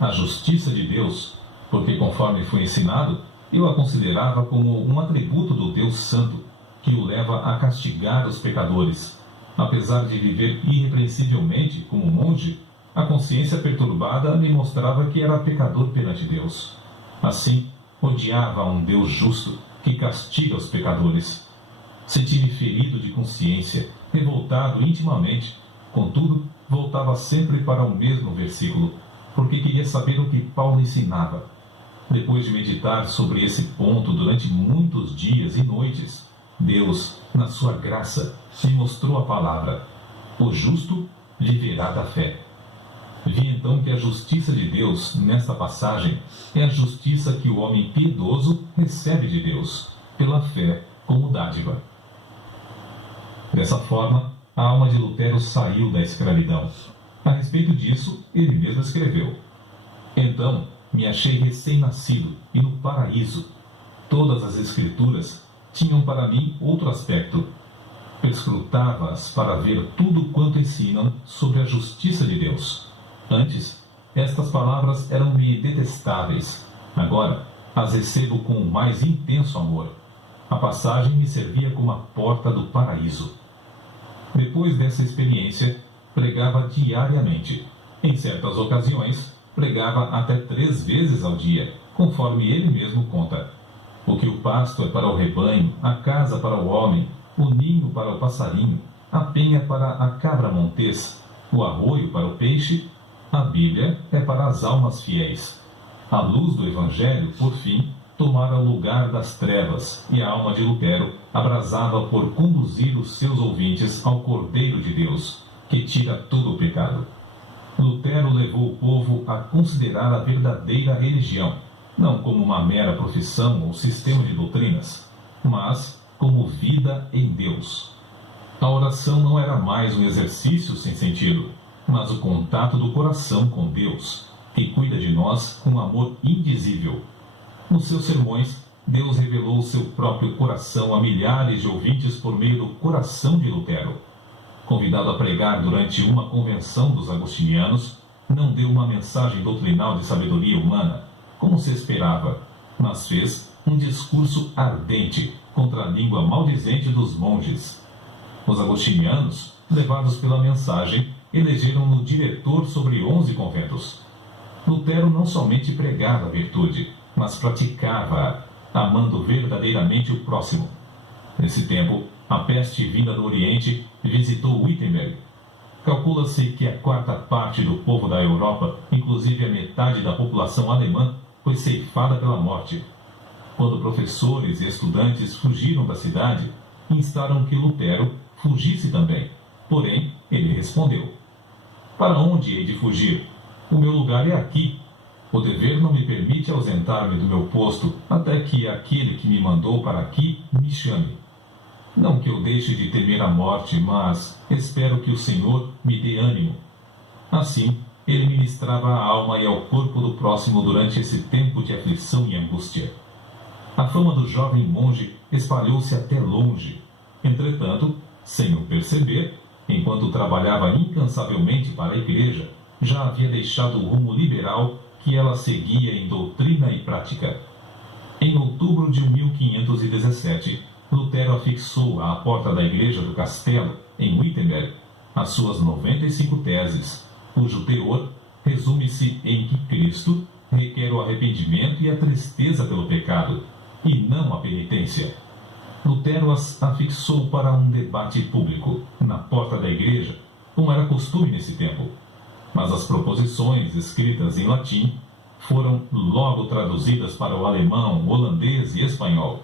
a justiça de Deus, porque, conforme foi ensinado, eu a considerava como um atributo do Deus Santo, que o leva a castigar os pecadores. Apesar de viver irrepreensivelmente como monge, a consciência perturbada me mostrava que era pecador perante Deus. Assim, odiava um Deus justo, que castiga os pecadores. Senti-me ferido de consciência, revoltado intimamente. Contudo, voltava sempre para o mesmo versículo, porque queria saber o que Paulo ensinava. Depois de meditar sobre esse ponto durante muitos dias e noites, Deus, na sua graça, me mostrou a palavra: o justo viverá da fé. Vi então que a justiça de Deus, nesta passagem, é a justiça que o homem piedoso recebe de Deus, pela fé como dádiva. Dessa forma, a alma de Lutero saiu da escravidão. A respeito disso, ele mesmo escreveu: então, me achei recém-nascido e no paraíso. Todas as escrituras tinham para mim outro aspecto. Perscrutava-as para ver tudo quanto ensinam sobre a justiça de Deus. Antes, estas palavras eram-me detestáveis. Agora, as recebo com o mais intenso amor. A passagem me servia como a porta do paraíso. Depois dessa experiência, pregava diariamente. Em certas ocasiões, pregava até 3 vezes ao dia, conforme ele mesmo conta. O que o pasto é para o rebanho, a casa para o homem, o ninho para o passarinho, a penha para a cabra montês, o arroio para o peixe, a Bíblia é para as almas fiéis. A luz do Evangelho, por fim, tomara o lugar das trevas, e a alma de Lutero abrasava por conduzir os seus ouvintes ao Cordeiro de Deus, que tira todo o pecado. Lutero levou o povo a considerar a verdadeira religião, não como uma mera profissão ou sistema de doutrinas, mas como vida em Deus. A oração não era mais um exercício sem sentido, mas o contato do coração com Deus, que cuida de nós com amor indizível. Nos seus sermões, Deus revelou o seu próprio coração a milhares de ouvintes por meio do coração de Lutero. Convidado a pregar durante uma convenção dos agostinianos, não deu uma mensagem doutrinal de sabedoria humana, como se esperava, mas fez um discurso ardente contra a língua maldizente dos monges. Os agostinianos, levados pela mensagem, elegeram-no diretor sobre 11 conventos. Lutero não somente pregava a virtude, mas praticava-a, amando verdadeiramente o próximo. Nesse tempo, a peste vinda do Oriente visitou Wittenberg. Calcula-se que a 1/4 do povo da Europa, inclusive a metade da população alemã, foi ceifada pela morte. Quando professores e estudantes fugiram da cidade, instaram que Lutero fugisse também. Porém, ele respondeu: para onde hei de fugir? O meu lugar é aqui. O dever não me permite ausentar-me do meu posto até que aquele que me mandou para aqui me chame. Não que eu deixe de temer a morte, mas espero que o Senhor me dê ânimo. Assim, ele ministrava à alma e ao corpo do próximo durante esse tempo de aflição e angústia. A fama do jovem monge espalhou-se até longe. Entretanto, sem o perceber, enquanto trabalhava incansavelmente para a igreja, já havia deixado o rumo liberal que ela seguia em doutrina e prática. Em outubro de 1517, Lutero afixou à porta da igreja do castelo, em Wittenberg, as suas 95 teses, cujo teor resume-se em que Cristo requer o arrependimento e a tristeza pelo pecado, e não a penitência. Lutero as afixou para um debate público, na porta da igreja, como era costume nesse tempo. Mas as proposições, escritas em latim, foram logo traduzidas para o alemão, holandês e espanhol.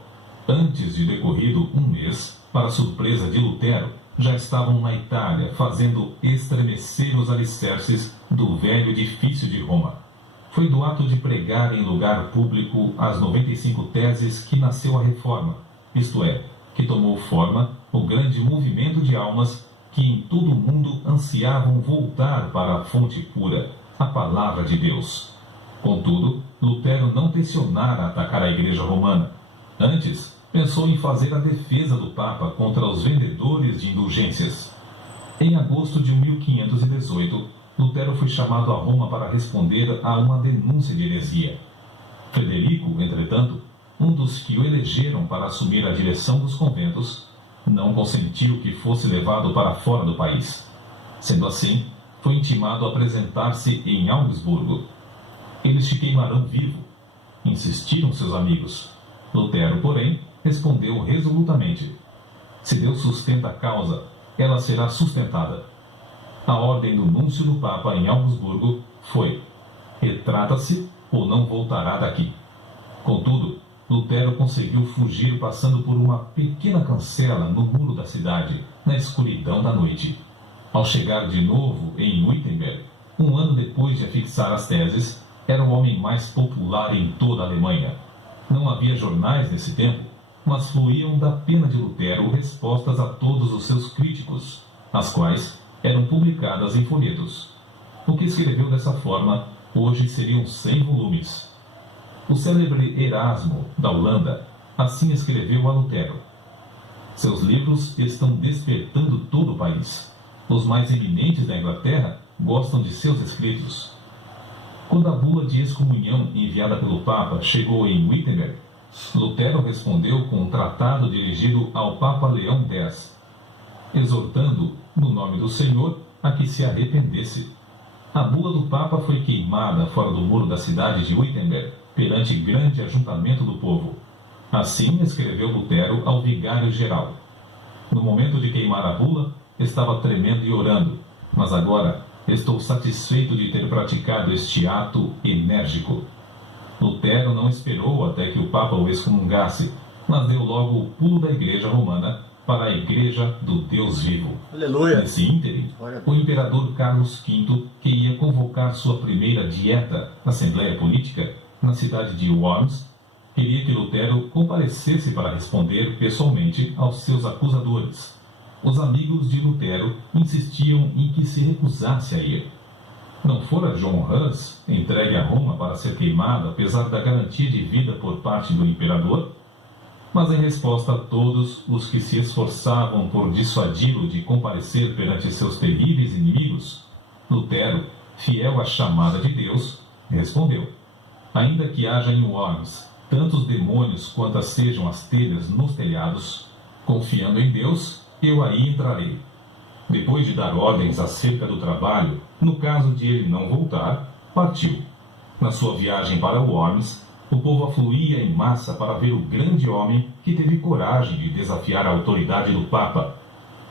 Antes de decorrido um mês, para surpresa de Lutero, já estavam na Itália fazendo estremecer os alicerces do velho edifício de Roma. Foi do ato de pregar em lugar público as 95 teses que nasceu a Reforma, isto é, que tomou forma o grande movimento de almas que em todo o mundo ansiavam voltar para a fonte pura, a palavra de Deus. Contudo, Lutero não tensionara atacar a Igreja Romana. Antes, pensou em fazer a defesa do Papa contra os vendedores de indulgências. Em agosto de 1518, Lutero foi chamado a Roma para responder a uma denúncia de heresia. Frederico, entretanto, um dos que o elegeram para assumir a direção dos conventos, não consentiu que fosse levado para fora do país. Sendo assim, foi intimado a apresentar-se em Augsburgo. Eles te queimarão vivo, insistiram seus amigos. Lutero, porém, respondeu resolutamente: se Deus sustenta a causa, ela será sustentada. A ordem do núncio do Papa em Augsburgo foi: retrata-se ou não voltará daqui. Contudo, Lutero conseguiu fugir passando por uma pequena cancela no muro da cidade, na escuridão da noite. Ao chegar de novo em Wittenberg, um ano depois de afixar as teses, era o homem mais popular em toda a Alemanha. Não havia jornais nesse tempo, mas fluíam da pena de Lutero respostas a todos os seus críticos, as quais eram publicadas em folhetos. O que escreveu dessa forma, hoje seriam 100 volumes. O célebre Erasmo, da Holanda, assim escreveu a Lutero: seus livros estão despertando todo o país. Os mais eminentes da Inglaterra gostam de seus escritos. Quando a bula de excomunhão enviada pelo Papa chegou em Wittenberg, Lutero respondeu com um tratado dirigido ao Papa Leão X, exortando, no nome do Senhor, a que se arrependesse. A bula do Papa foi queimada fora do muro da cidade de Wittenberg, perante grande ajuntamento do povo. Assim escreveu Lutero ao vigário-geral. No momento de queimar a bula, estava tremendo e orando, mas agora estou satisfeito de ter praticado este ato enérgico. Lutero não esperou até que o Papa o excomungasse, mas deu logo o pulo da Igreja Romana para a Igreja do Deus Vivo. Aleluia. Nesse ínterim, o imperador Carlos V, que ia convocar sua primeira dieta, Assembleia Política, na cidade de Worms, queria que Lutero comparecesse para responder pessoalmente aos seus acusadores. Os amigos de Lutero insistiam em que se recusasse a ir. Não fora John Hus entregue a Roma para ser queimado, apesar da garantia de vida por parte do imperador? Mas em resposta a todos os que se esforçavam por dissuadi-lo de comparecer perante seus terríveis inimigos, Lutero, fiel à chamada de Deus, respondeu: ainda que haja em Worms tantos demônios quantas sejam as telhas nos telhados, confiando em Deus, eu aí entrarei. Depois de dar ordens acerca do trabalho, no caso de ele não voltar, partiu. Na sua viagem para Worms, o povo afluía em massa para ver o grande homem que teve coragem de desafiar a autoridade do Papa.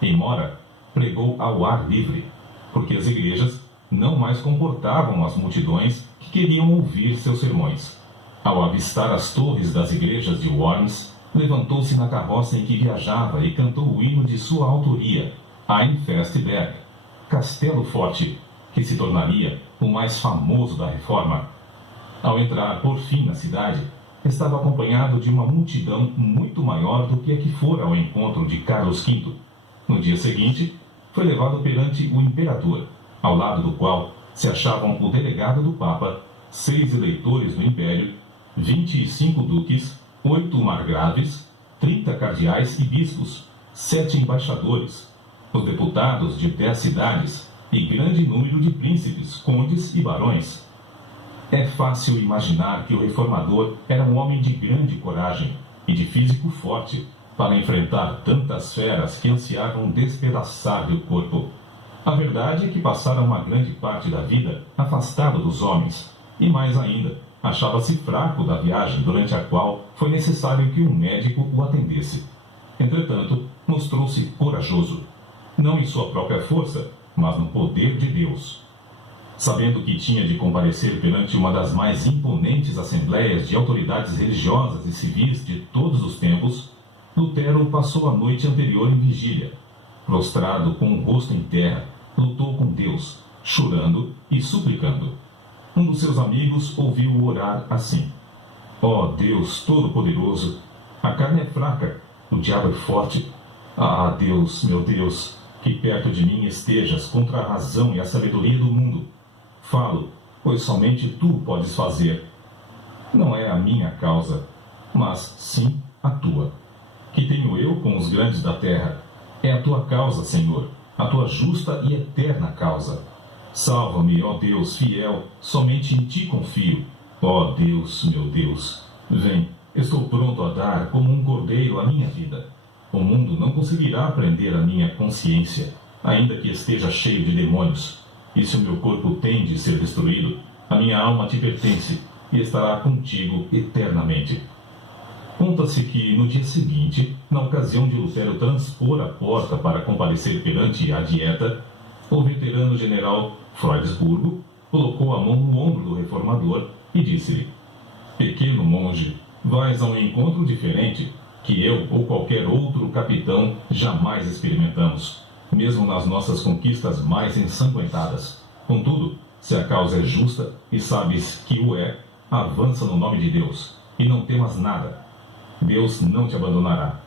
Embora pregou ao ar livre, porque as igrejas não mais comportavam as multidões que queriam ouvir seus sermões. Ao avistar as torres das igrejas de Worms, levantou-se na carroça em que viajava e cantou o hino de sua autoria, Ein Festberg, Castelo Forte, que se tornaria o mais famoso da Reforma. Ao entrar por fim na cidade, estava acompanhado de uma multidão muito maior do que a que fora ao encontro de Carlos V. No dia seguinte, foi levado perante o imperador, ao lado do qual se achavam o delegado do Papa, 6 eleitores do Império, 25 duques, 8 margraves, 30 cardeais e bispos, 7 embaixadores, os deputados de 10 cidades e grande número de príncipes, condes e barões. É fácil imaginar que o reformador era um homem de grande coragem e de físico forte para enfrentar tantas feras que ansiavam despedaçar-lhe o corpo. A verdade é que passara uma grande parte da vida afastado dos homens, e mais ainda, achava-se fraco da viagem durante a qual foi necessário que um médico o atendesse. Entretanto, mostrou-se corajoso, não em sua própria força, mas no poder de Deus. Sabendo que tinha de comparecer perante uma das mais imponentes assembleias de autoridades religiosas e civis de todos os tempos, Lutero passou a noite anterior em vigília. Prostrado com o rosto em terra, lutou com Deus, chorando e suplicando. Um dos seus amigos ouviu-o orar assim: ó Deus Todo-Poderoso, a carne é fraca, o diabo é forte. Ah, Deus, meu Deus, que perto de mim estejas contra a razão e a sabedoria do mundo. Falo, pois somente tu podes fazer. Não é a minha causa, mas sim a tua. Que tenho eu com os grandes da terra? É a tua causa, Senhor, a tua justa e eterna causa. Salva-me, ó Deus fiel, somente em ti confio. Ó Deus, meu Deus, vem, estou pronto a dar como um cordeiro a minha vida. O mundo não conseguirá prender a minha consciência, ainda que esteja cheio de demônios. E se o meu corpo tem de ser destruído, a minha alma te pertence e estará contigo eternamente. Conta-se que, no dia seguinte, na ocasião de Lutero transpor a porta para comparecer perante a Dieta, o veterano general Freudesburgo colocou a mão no ombro do reformador e disse-lhe: Pequeno monge, vais a um encontro diferente que eu ou qualquer outro capitão jamais experimentamos, mesmo nas nossas conquistas mais ensanguentadas. Contudo, se a causa é justa e sabes que o é, avança no nome de Deus e não temas nada. Deus não te abandonará.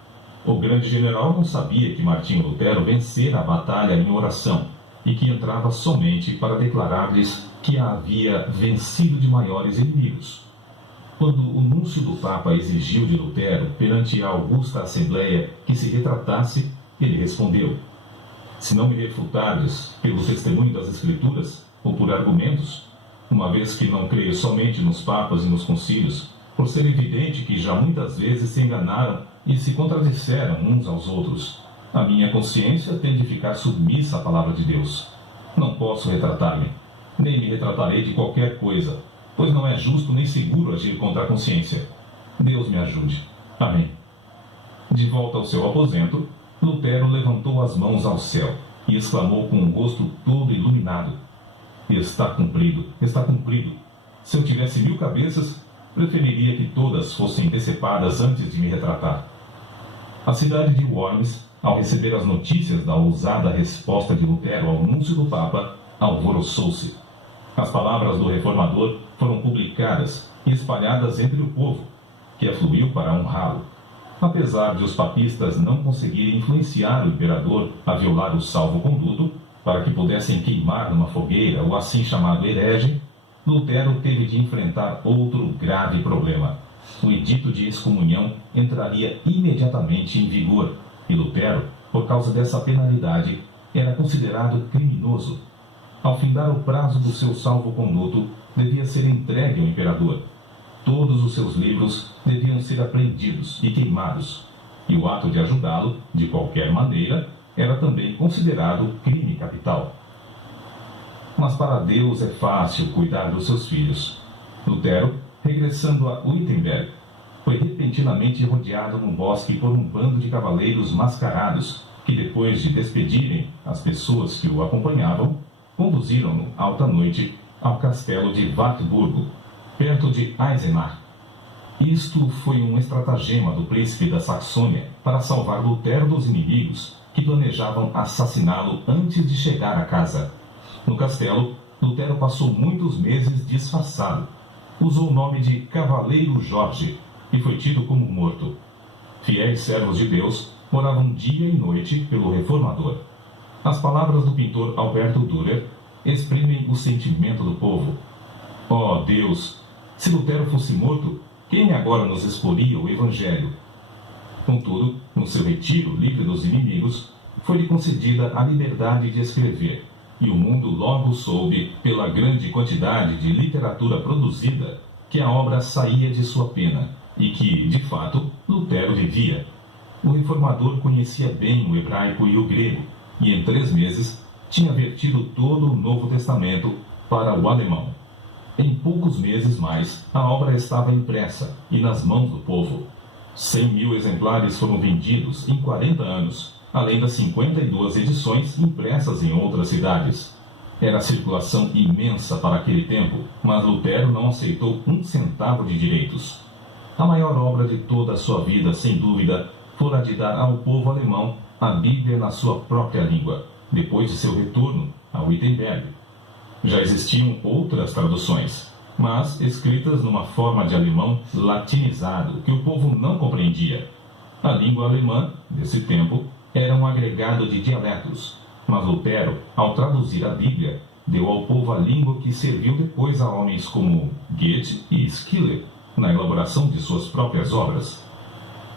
O grande general não sabia que Martinho Lutero vencera a batalha em oração e que entrava somente para declarar-lhes que a havia vencido de maiores inimigos. Quando o núncio do Papa exigiu de Lutero, perante a augusta Assembleia, que se retratasse, ele respondeu: Se não me refutardes pelo testemunho das Escrituras ou por argumentos, uma vez que não creio somente nos papas e nos concílios, por ser evidente que já muitas vezes se enganaram e se contradisseram uns aos outros, a minha consciência tem de ficar submissa à palavra de Deus. Não posso retratar-me, nem me retratarei de qualquer coisa, pois não é justo nem seguro agir contra a consciência. Deus me ajude. Amém. De volta ao seu aposento, Lutero levantou as mãos ao céu e exclamou com o rosto todo iluminado: Está cumprido, está cumprido. Se eu tivesse 1000 cabeças, preferiria que todas fossem decepadas antes de me retratar. A cidade de Worms, ao receber as notícias da ousada resposta de Lutero ao anúncio do Papa, alvoroçou-se. As palavras do reformador foram publicadas e espalhadas entre o povo, que afluiu para honrá-lo. Apesar de os papistas não conseguirem influenciar o imperador a violar o salvo-conduto, para que pudessem queimar numa fogueira o assim chamado herege, Lutero teve de enfrentar outro grave problema. O edito de excomunhão entraria imediatamente em vigor, e Lutero, por causa dessa penalidade, era considerado criminoso. Ao findar o prazo do seu salvo-conduto, devia ser entregue ao imperador. Todos os seus livros deviam ser apreendidos e queimados, e o ato de ajudá-lo, de qualquer maneira, era também considerado crime capital. Mas para Deus é fácil cuidar dos seus filhos. Lutero, regressando a Wittenberg, foi repentinamente rodeado num bosque por um bando de cavaleiros mascarados que, depois de despedirem as pessoas que o acompanhavam, conduziram-no alta noite ao castelo de Wartburgo, perto de Eisenach. Isto foi um estratagema do príncipe da Saxônia para salvar Lutero dos inimigos que planejavam assassiná-lo antes de chegar à casa. No castelo, Lutero passou muitos meses disfarçado. Usou o nome de Cavaleiro Jorge e foi tido como morto. Fiéis servos de Deus moravam dia e noite pelo reformador. As palavras do pintor Alberto Dürer exprimem o sentimento do povo. Ó Deus, se Lutero fosse morto, quem agora nos exporia o Evangelho? Contudo, no seu retiro livre dos inimigos, foi-lhe concedida a liberdade de escrever, e o mundo logo soube, pela grande quantidade de literatura produzida, que a obra saía de sua pena, e que, de fato, Lutero vivia. O reformador conhecia bem o hebraico e o grego, e em 3 meses tinha vertido todo o Novo Testamento para o alemão. Em poucos meses mais, a obra estava impressa e nas mãos do povo. 100.000 exemplares foram vendidos em 40 anos, além das 52 edições impressas em outras cidades. Era circulação imensa para aquele tempo, mas Lutero não aceitou 1 centavo de direitos. A maior obra de toda a sua vida, sem dúvida, fora a de dar ao povo alemão a Bíblia na sua própria língua, depois de seu retorno a Wittenberg. Já existiam outras traduções, mas escritas numa forma de alemão latinizado que o povo não compreendia. A língua alemã, desse tempo, era um agregado de dialetos, mas Lutero, ao traduzir a Bíblia, deu ao povo a língua que serviu depois a homens como Goethe e Schiller na elaboração de suas próprias obras.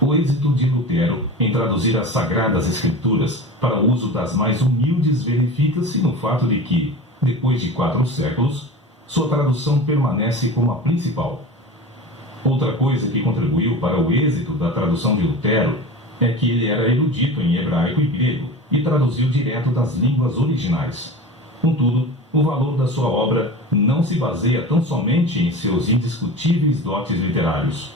O êxito de Lutero em traduzir as Sagradas Escrituras para o uso das mais humildes verifica-se no fato de que, depois de 4 séculos, sua tradução permanece como a principal. Outra coisa que contribuiu para o êxito da tradução de Lutero é que ele era erudito em hebraico e grego e traduziu direto das línguas originais. Contudo, o valor da sua obra não se baseia tão somente em seus indiscutíveis dotes literários.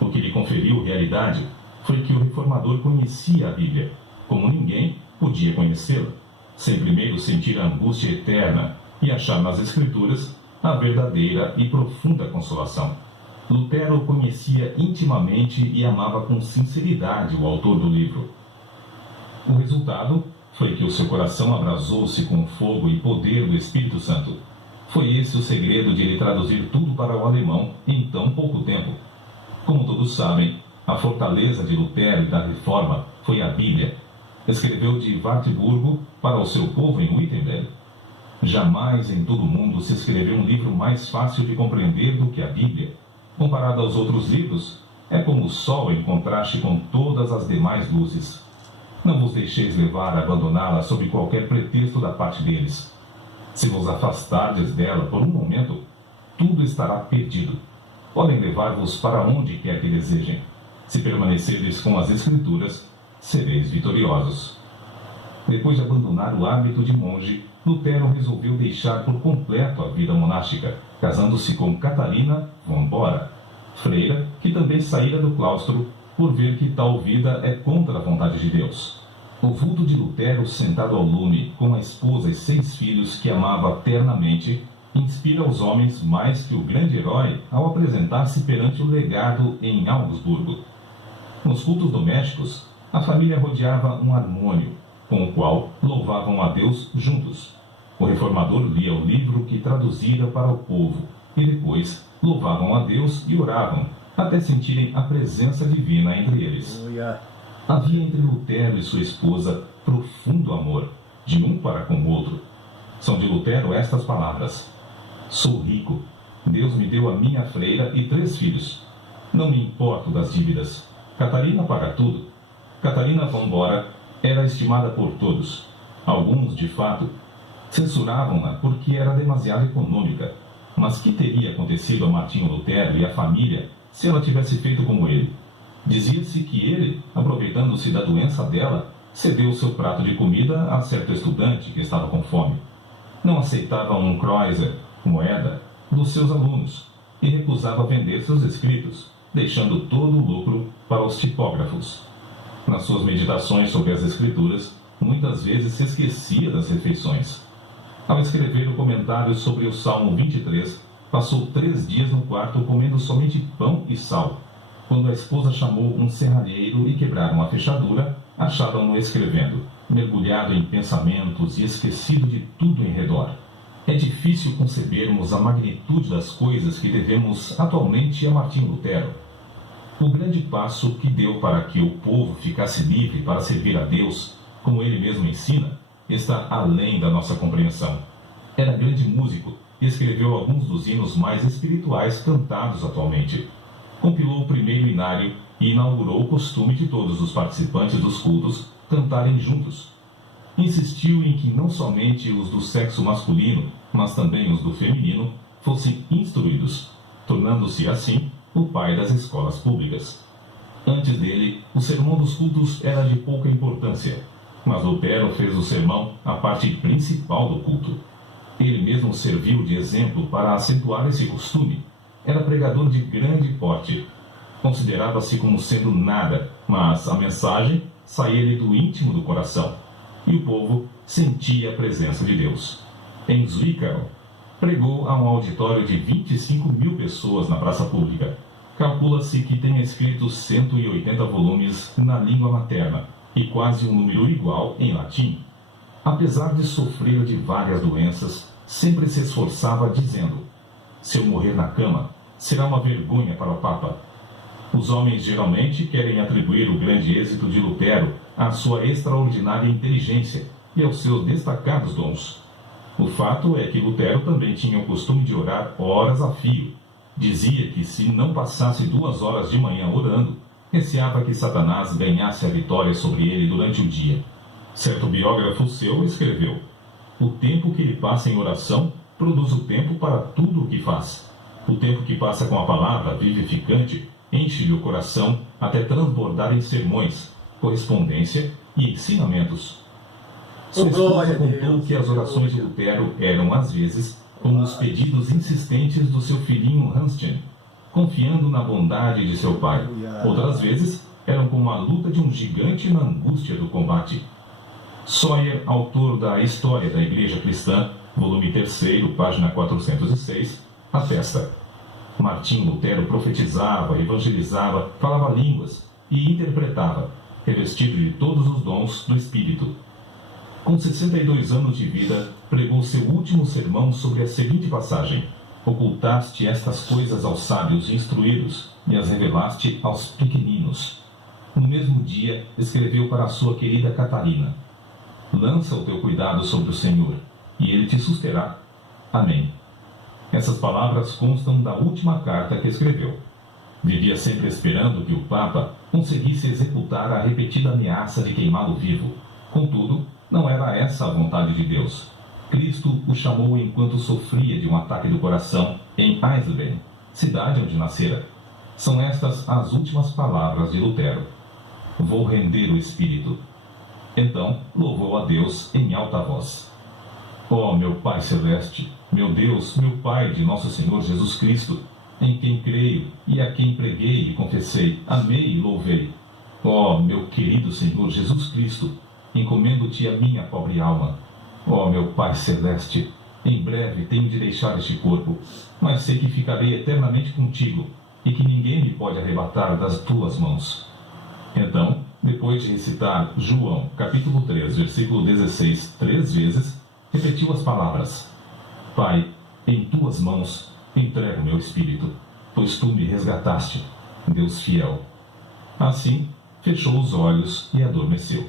O que lhe conferiu realidade foi que o reformador conhecia a Bíblia, como ninguém podia conhecê-la, sem primeiro sentir a angústia eterna e achar nas Escrituras a verdadeira e profunda consolação. Lutero conhecia intimamente e amava com sinceridade o autor do livro. O resultado foi que o seu coração abrasou-se com o fogo e poder do Espírito Santo. Foi esse o segredo de ele traduzir tudo para o alemão em tão pouco tempo. Como todos sabem, a fortaleza de Lutero e da Reforma foi a Bíblia. Escreveu de Wartburgo para o seu povo em Wittenberg. Jamais em todo o mundo se escreveu um livro mais fácil de compreender do que a Bíblia. Comparado aos outros livros, é como o sol em contraste com todas as demais luzes. Não vos deixeis levar a abandoná-la sob qualquer pretexto da parte deles. Se vos afastardes dela por um momento, tudo estará perdido. Podem levar-vos para onde quer que desejem. Se permanecerdes com as Escrituras, sereis vitoriosos. Depois de abandonar o hábito de monge, Lutero resolveu deixar por completo a vida monástica, casando-se com Catarina von Bora, freira que também saíra do claustro por ver que tal vida é contra a vontade de Deus. O vulto de Lutero sentado ao lume, com a esposa e 6 filhos que amava ternamente, inspira os homens mais que o grande herói ao apresentar-se perante o legado em Augsburgo. Nos cultos domésticos, a família rodeava um harmônio, com o qual louvavam a Deus juntos. O reformador lia o livro que traduzira para o povo, e depois louvavam a Deus e oravam, até sentirem a presença divina entre eles. Havia entre Lutero e sua esposa profundo amor, de um para com o outro. São de Lutero estas palavras: sou rico, Deus me deu a minha freira e 3 filhos. Não me importo das dívidas. Catarina paga tudo. Catarina von Bora era estimada por todos. Alguns, de fato, censuravam-na porque era demasiado econômica. Mas que teria acontecido a Martinho Lutero e à família se ela tivesse feito como ele? Dizia-se que ele, aproveitando-se da doença dela, cedeu seu prato de comida a certo estudante que estava com fome. Não aceitava um kreuzer, moeda, dos seus alunos e recusava vender seus escritos, deixando todo o lucro para os tipógrafos. Nas suas meditações sobre as Escrituras, muitas vezes se esquecia das refeições. Ao escrever o comentário sobre o Salmo 23, passou 3 dias no quarto comendo somente pão e sal. Quando a esposa chamou um serralheiro e quebraram a fechadura, acharam-no escrevendo, mergulhado em pensamentos e esquecido de tudo em redor. É difícil concebermos a magnitude das coisas que devemos atualmente a Martinho Lutero. O grande passo que deu para que o povo ficasse livre para servir a Deus, como ele mesmo ensina, está além da nossa compreensão. Era grande músico e escreveu alguns dos hinos mais espirituais cantados atualmente. Compilou o primeiro inário e inaugurou o costume de todos os participantes dos cultos cantarem juntos. Insistiu em que não somente os do sexo masculino, mas também os do feminino, fossem instruídos, tornando-se assim o pai das escolas públicas. Antes dele, o sermão dos cultos era de pouca importância, mas Lutero fez o sermão a parte principal do culto. Ele mesmo serviu de exemplo para acentuar esse costume. Era pregador de grande porte. Considerava-se como sendo nada, mas a mensagem saía-lhe do íntimo do coração, e o povo sentia a presença de Deus. Em Zwickau, pregou a um auditório de 25.000 pessoas na praça pública. Calcula-se que tenha escrito 180 volumes na língua materna e quase um número igual em latim. Apesar de sofrer de várias doenças, sempre se esforçava dizendo: se eu morrer na cama, será uma vergonha para o Papa. Os homens geralmente querem atribuir o grande êxito de Lutero à sua extraordinária inteligência e aos seus destacados dons. O fato é que Lutero também tinha o costume de orar horas a fio. Dizia que se não passasse 2 horas de manhã orando, receava que Satanás ganhasse a vitória sobre ele durante o dia. Certo biógrafo seu escreveu: O tempo que ele passa em oração produz o tempo para tudo o que faz. O tempo que passa com a palavra vivificante enche-lhe o coração até transbordar em sermões, correspondência e ensinamentos. Sua esposa contou que as orações de Lutero eram, às vezes, como os pedidos insistentes do seu filhinho Hanschen, confiando na bondade de seu pai. Outras vezes, eram como a luta de um gigante na angústia do combate. Sawyer, autor da História da Igreja Cristã, volume 3, página 406, atesta: Martim Lutero profetizava, evangelizava, falava línguas e interpretava, revestido de todos os dons do Espírito. Com 62 anos de vida, pregou seu último sermão sobre a seguinte passagem: Ocultaste estas coisas aos sábios instruídos e as revelaste aos pequeninos. No mesmo dia, escreveu para a sua querida Catarina: Lança o teu cuidado sobre o Senhor, e Ele te susterá. Amém. Essas palavras constam da última carta que escreveu. Vivia sempre esperando que o Papa conseguisse executar a repetida ameaça de queimá-lo vivo. Contudo, não era essa a vontade de Deus. Cristo o chamou enquanto sofria de um ataque do coração em Eisleben, cidade onde nascera. São estas as últimas palavras de Lutero: Vou render o espírito. Então louvou a Deus em alta voz: Ó meu Pai Celeste, meu Deus, meu Pai de nosso Senhor Jesus Cristo, em quem creio e a quem preguei e confessei, amei e louvei. Ó meu querido Senhor Jesus Cristo, encomendo-te a minha pobre alma. Ó meu Pai Celeste, em breve tenho de deixar este corpo, mas sei que ficarei eternamente contigo e que ninguém me pode arrebatar das tuas mãos. Então, depois de recitar João, capítulo 3, versículo 16, 3 vezes, repetiu as palavras: Pai, em tuas mãos entrego meu espírito, pois tu me resgataste, Deus fiel. Assim, fechou os olhos e adormeceu.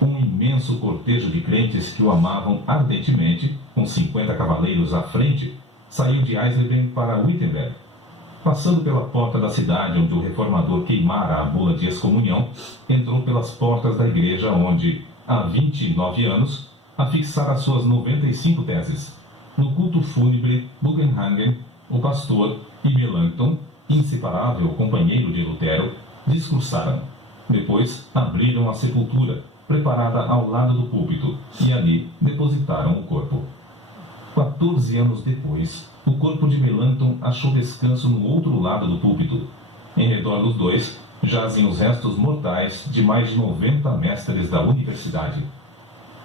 Um imenso cortejo de crentes que o amavam ardentemente, com 50 cavaleiros à frente, saiu de Eisleben para Wittenberg. Passando pela porta da cidade onde o reformador queimara a bula de excomunhão, entrou pelas portas da igreja onde, há 29 anos, afixara suas 95 teses. No culto fúnebre, Bugenhagen, o pastor, e Melanchthon, inseparável companheiro de Lutero, discursaram. Depois, abriram a sepultura, preparada ao lado do púlpito, e ali depositaram o corpo. 14 anos depois, o corpo de Melanchthon achou descanso no outro lado do púlpito. Em redor dos dois, jazem os restos mortais de mais de 90 mestres da universidade.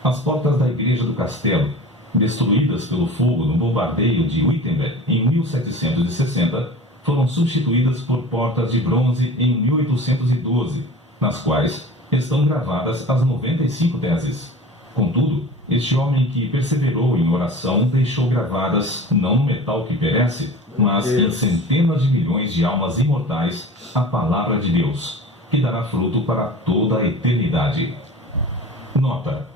As portas da igreja do castelo, destruídas pelo fogo no bombardeio de Wittenberg em 1760, foram substituídas por portas de bronze em 1812, nas quais estão gravadas as 95 teses. Contudo, este homem que perseverou em oração deixou gravadas, não no metal que perece, mas em centenas de milhões de almas imortais, a palavra de Deus, que dará fruto para toda a eternidade. Nota: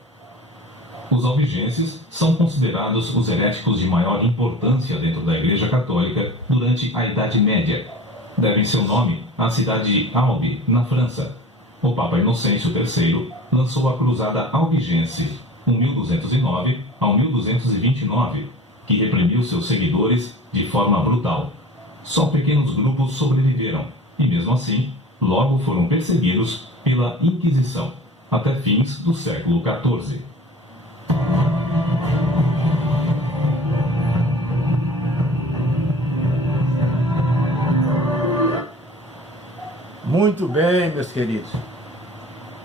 os albigenses são considerados os heréticos de maior importância dentro da Igreja Católica durante a Idade Média. Devem seu nome à cidade de Albi, na França. O Papa Inocêncio III lançou a Cruzada Albigense, 1209 ao 1229, que reprimiu seus seguidores de forma brutal. Só pequenos grupos sobreviveram e, mesmo assim, logo foram perseguidos pela Inquisição, até fins do século XIV. Muito bem, meus queridos.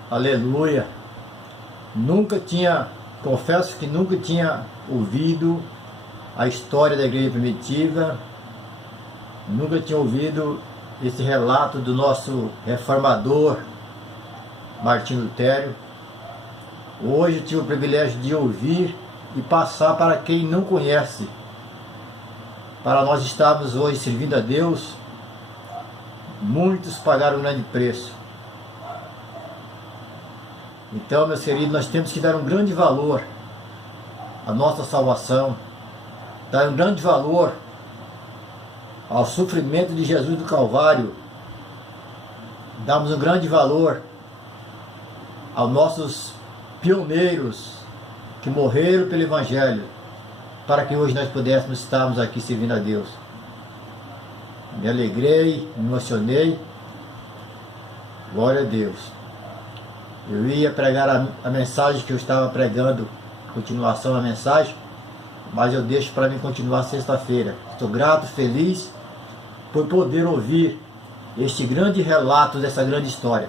Aleluia. Confesso que nunca tinha ouvido a história da igreja primitiva, nunca tinha ouvido esse relato do nosso reformador Martim Lutero. Hoje tive o privilégio de ouvir e passar para quem não conhece, para nós estarmos hoje servindo a Deus. Muitos pagaram um grande preço. Então, meus queridos, nós temos que dar um grande valor à nossa salvação, dar um grande valor ao sofrimento de Jesus do Calvário, damos um grande valor aos nossos pioneiros, que morreram pelo Evangelho, para que hoje nós pudéssemos estarmos aqui servindo a Deus. Me alegrei, me emocionei. Glória a Deus. Eu ia pregar a mensagem que eu estava pregando, continuação da mensagem, mas eu deixo para mim continuar sexta-feira. Estou grato, feliz por poder ouvir este grande relato dessa grande história.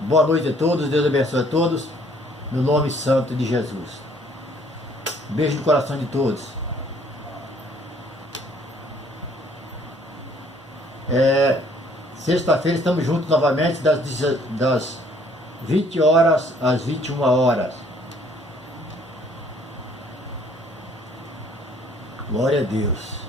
Boa noite a todos, Deus abençoe a todos, no nome santo de Jesus. Beijo no coração de todos. Sexta-feira estamos juntos novamente das 20 horas às 21 horas. Glória a Deus.